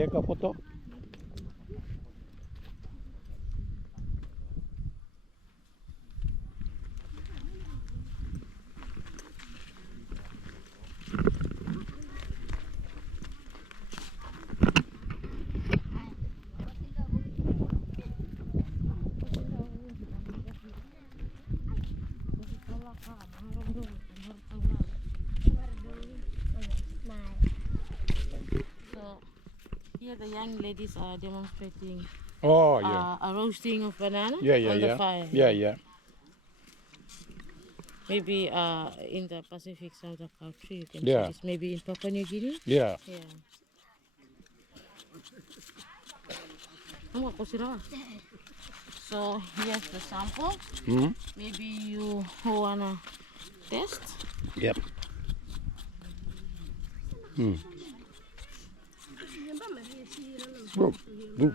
take a photo? Here the young ladies are demonstrating a roasting of banana on the fire. Yeah. Maybe in the Pacific South of country you can see Yeah. this. Maybe in Papua New Guinea. Yeah. So here's the sample. Maybe you wanna test. Yep. Whoa. Whoa.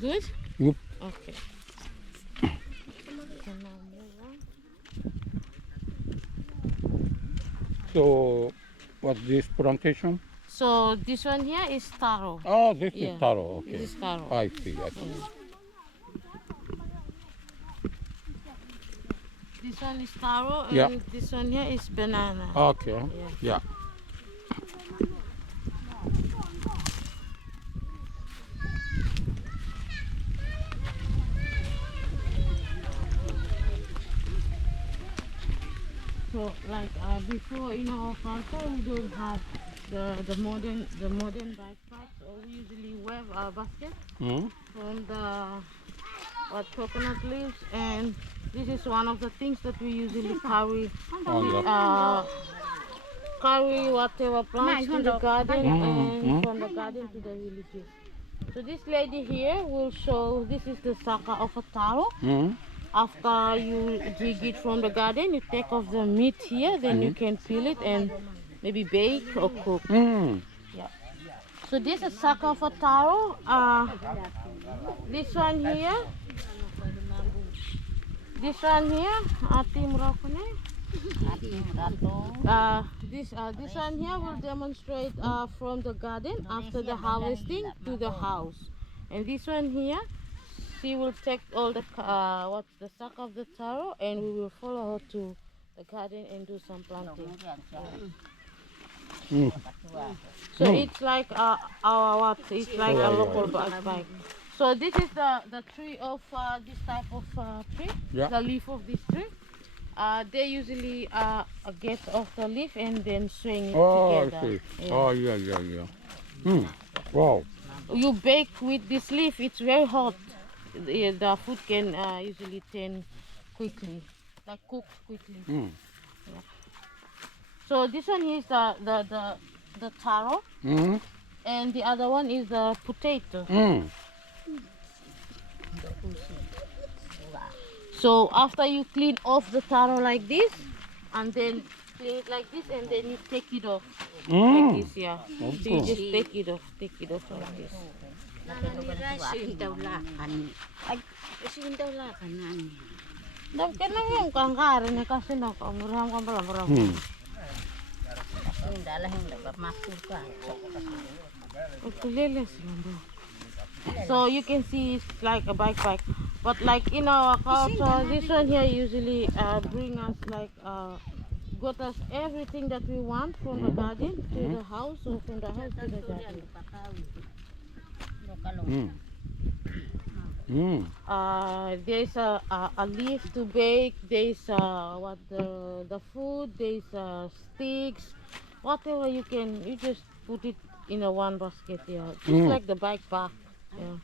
Good? Whoop. Okay. So, what's this plantation? So this one here is taro. Oh, this is taro. Okay. This is taro. I see. This one is taro and this one here is banana. Okay. Yeah. So like before in our culture we don't have the modern backpacks, or we usually wear a basket from the coconut leaves, and this is one of the things that we usually carry. Carry whatever plants to the garden and from the garden to the villages. So this lady here will show, this is the saka of a taro. After you dig it from the garden, you take off the meat here, then you can peel it and maybe bake or cook. Yeah. So this is saka of a taro. This one here, this one here will demonstrate from the garden after the harvesting to the house, and this one here, she will take all the the sack of the taro, and we will follow her to the garden and do some planting. So it's like it's like a local backpack. So this is the tree of this type of tree, the leaf of this tree. They usually get off the leaf and then swing it together. I see. Oh, yeah. Wow. You bake with this leaf, it's very hot. The food can usually turn quickly, like cook quickly. Yeah. So this one is the taro, and the other one is the potato. So after you clean off the taro like this, and then clean it like this, and then you take it off like this, yeah. So you just take it off like this. So you can see it's like a backpack, but like in our culture, this one here usually bring us like got us everything that we want from the garden to the house, or from the house to the garden. There's a leaf to bake. There's the food. There's sticks, whatever you can. You just put it in a one basket. Yeah, just like the backpack. Yeah.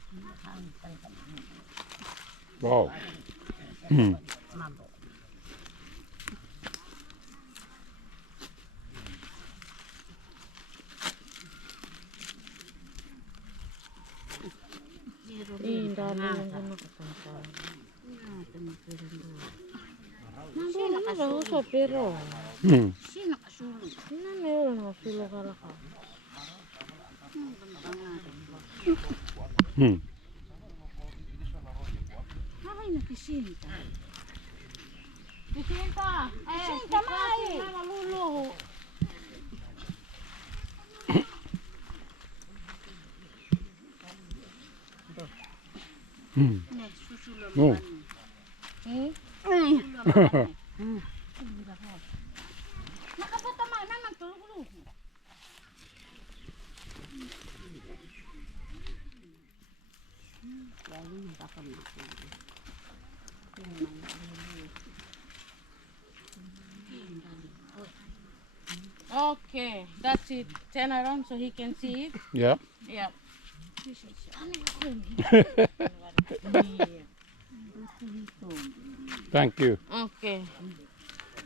Wow. yung gano'n katangkal. Nandun na lang uso, pero... Sino kasulong? Hindi meron na sila kalaka. Ay, nakisinta. Bisinta! Bisinta, Mai! Maluluho. Susulong Oh. Nakapatama naman tulog. Okay, that's it. Turn around so he can see it. Yeah. Yeah. Thank you. Okay.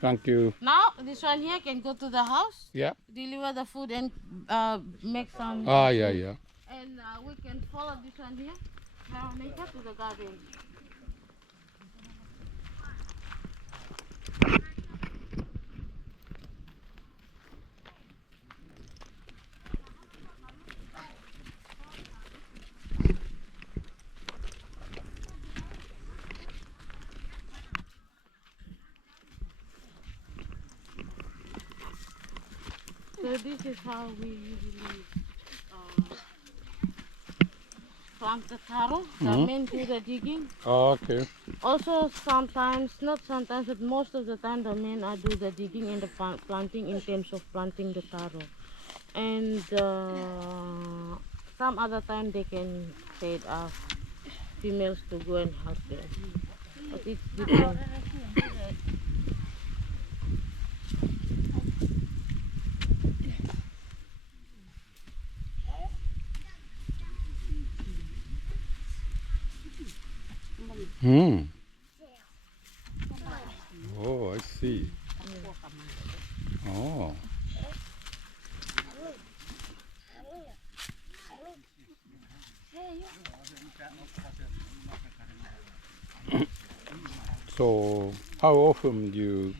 Thank you. Now this one here can go to the house, Yeah. deliver the food, and make some. Ah, yeah, yeah. And we can follow this one here, Veronica, to the garden. So this is how we usually plant the taro. The men do the digging. Oh, okay. Also sometimes, not sometimes, but most of the time the men do the digging and the planting in terms of planting the taro. And some other time they can say females to go and help them. But it's different. Oh, I see. Oh. So, how often do you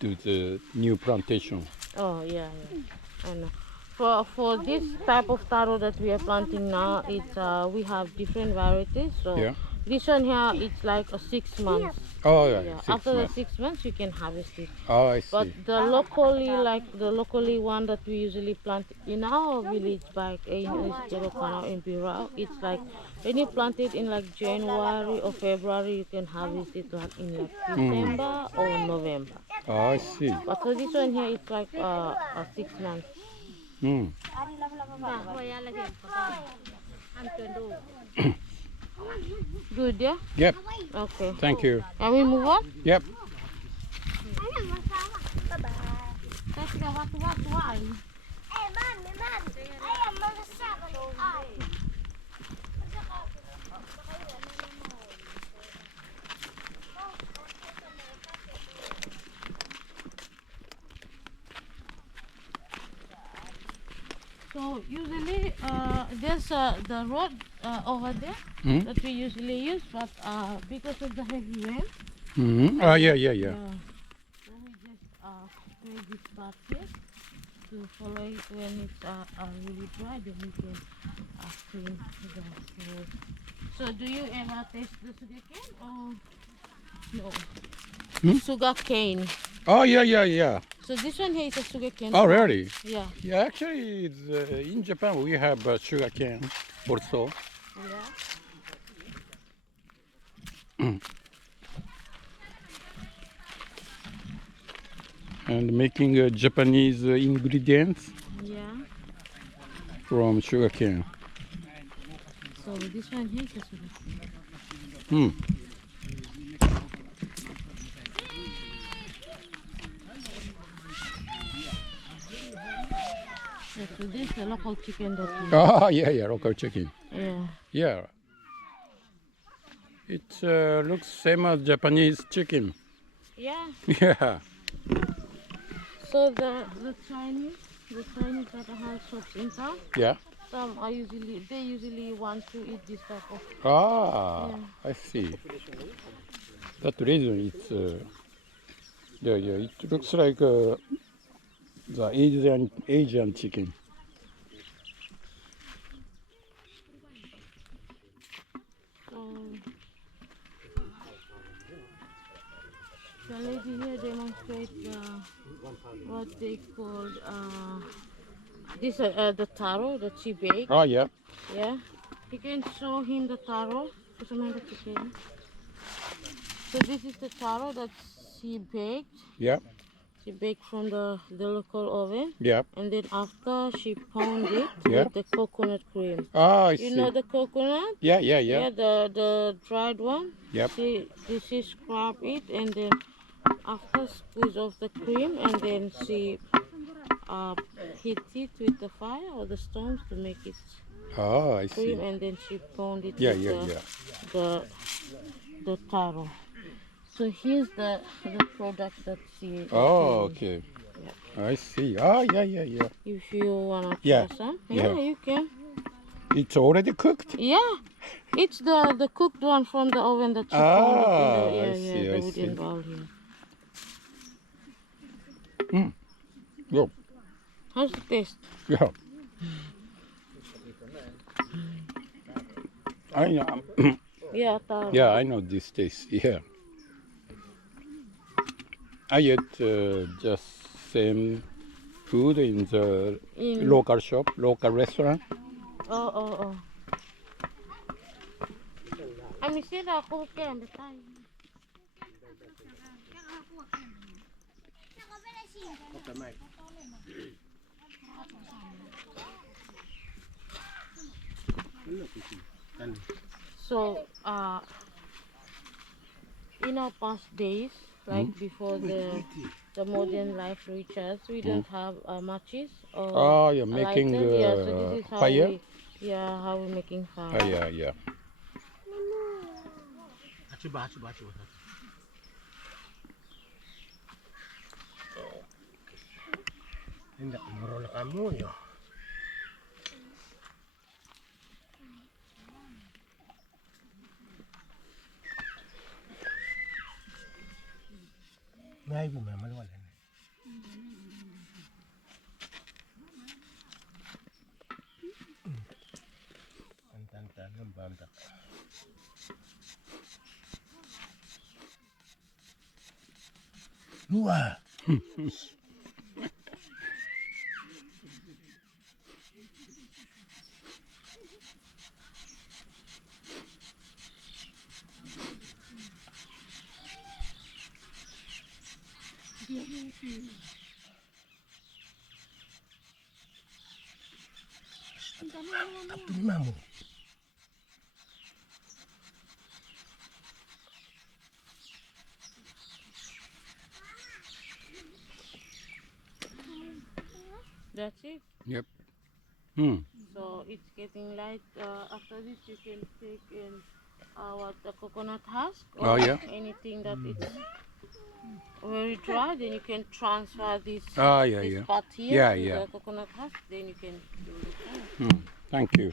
do the new plantation? Oh yeah, yeah. I know. For this type of taro that we are planting now, it's we have different varieties. So Yeah. this one here, it's like a 6 months. Oh, yeah. Yeah. 6 After the months. 6 months, you can harvest it. Oh, I see. But the locally one that we usually plant in our village back in Guadalcanal in Birao, it's like when you plant it in like January or February, you can harvest it like in like December or November. Oh, I see. But for this one here, it's like 6 months. Good, yeah? Yep. Okay. Thank you. And we move on? Yep. So usually there's the road over there that we usually use, but because of the heavy rain, Oh, yeah, yeah, yeah. so we just spray this part here to follow it when it's really dry, then we can clean the road. So do you ever taste the sugar cane or no? Sugar cane. Oh, yeah, yeah, yeah. So this one here is a sugar cane. Oh, really? Yeah. Yeah, actually, it's, in Japan we have sugar cane also. Yeah. And making Japanese ingredients Yeah. from sugar cane. So this one here is a sugar cane. Yeah, so this is the local chicken that we Oh, yeah, yeah, local chicken. yeah. Yeah. It looks same as Japanese chicken. Yeah. Yeah. So the Chinese that have shops in town, Yeah. they usually want to eat this type of. Ah, Yeah. I see. That reason it's yeah, yeah. It looks like the Asian chicken. The lady here demonstrates what they call this the taro that she baked. Ah, yeah. Yeah, you can show him the taro. The chicken. So this is the taro that she baked. Yeah, She baked from the local oven, yeah. and then after she pounded it Yeah. with the coconut cream. Ah, I You see. know the coconut? Yeah, yeah, yeah. Yeah, the dried one. Yep. She scrub it and then after squeeze off the cream and then she hit it with the fire or the stones to make it Ah, I see. cream and then she pound it Yeah, with yeah, yeah. the taro. So here's the product that she. Oh, okay. I see. Ah, yeah, yeah, yeah. If you wanna try Yeah, some, yeah. you can. It's already cooked? Yeah, it's the cooked one from the oven that she pounded in the I see, the I wooden see. bowl here. Yo, How's the taste? yeah. I know. Yeah, taro. Yeah, I know this taste. Yeah. I ate just same food in the In local shop, local restaurant. oh. Ami sila ako kaya tayo. So, in our past days, like before the modern life reaches, we don't have matches or Oh, you're a making lighter. Yeah, so this is how fire? how we're making fire. Oh, yeah, yeah. Hindi, muro na kamo yun. May bumamal wala na. Antan-tan ng bandak. Luwa! Tapos mamo. That's it. Yep. So it's getting light. After this, you can take in what the coconut husk or Oh, yeah. anything that is very dry. Then you can transfer this Ah, yeah, this yeah. part here Yeah, to yeah. the coconut husk. Then you can do the fire. Thank you.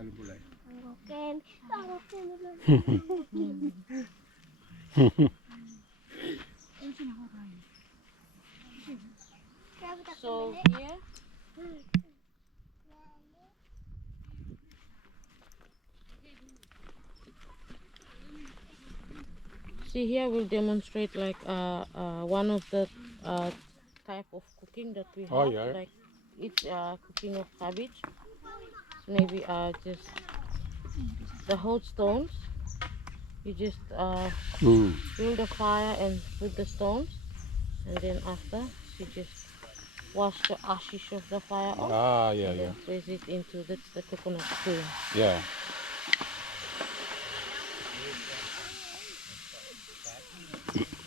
Ano bulay? So here. See here we'll demonstrate like one of the type of cooking that we have. Oh, yeah. Like it's cooking of cabbage. So maybe just the hot stones. You just build a fire and put the stones, and then after you just wash the ashes of the fire off. Ah, yeah, And yeah. then place it into the coconut cream. Yeah.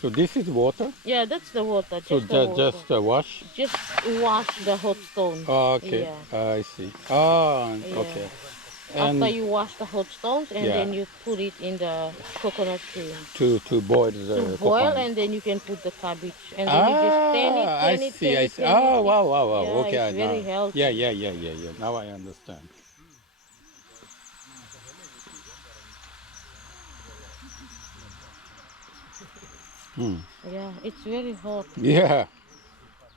So this is water? Yeah, that's the water. So Just the water. just wash? Just wash the hot stone. Oh, okay. Yeah. I see. Ah, Yeah. okay. After And you wash the hot stones and Yeah. then you put it in the coconut cream. to boil To the boil coconut. and then you can put the cabbage and then you just turn it, I turn it, see, turn I it, see. turn it. Oh, wow, wow, wow. Yeah, Okay, it's very now. healthy. Yeah. Now I understand. Yeah, it's very hot. Yeah.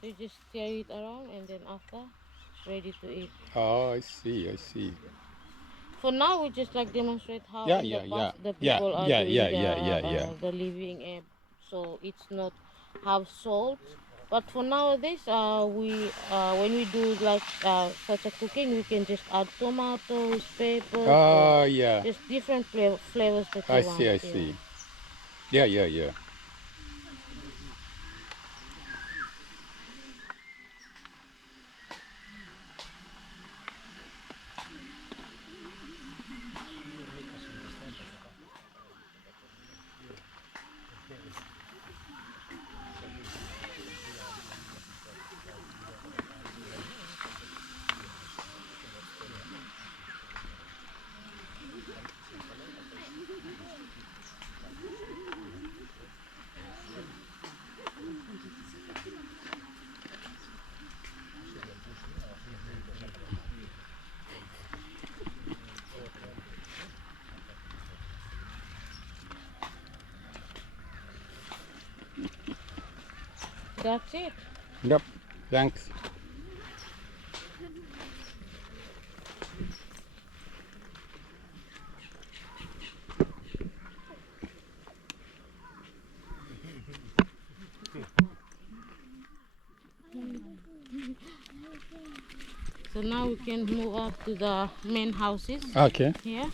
So you just stir it around and then after it's ready to eat. Oh, I see, I see. For now, we just like demonstrate how Yeah, in the yeah, yeah. past the Yeah, people are yeah, doing yeah, yeah, yeah, yeah. the living, so it's not have salt. But for nowadays, when we do like such a cooking, we can just add tomatoes, peppers, or Oh, yeah. just different flavors that you I want. see, I Yeah. see. Yeah. That's it. Yep. Thanks. So now we can move up to the main houses Okay. here.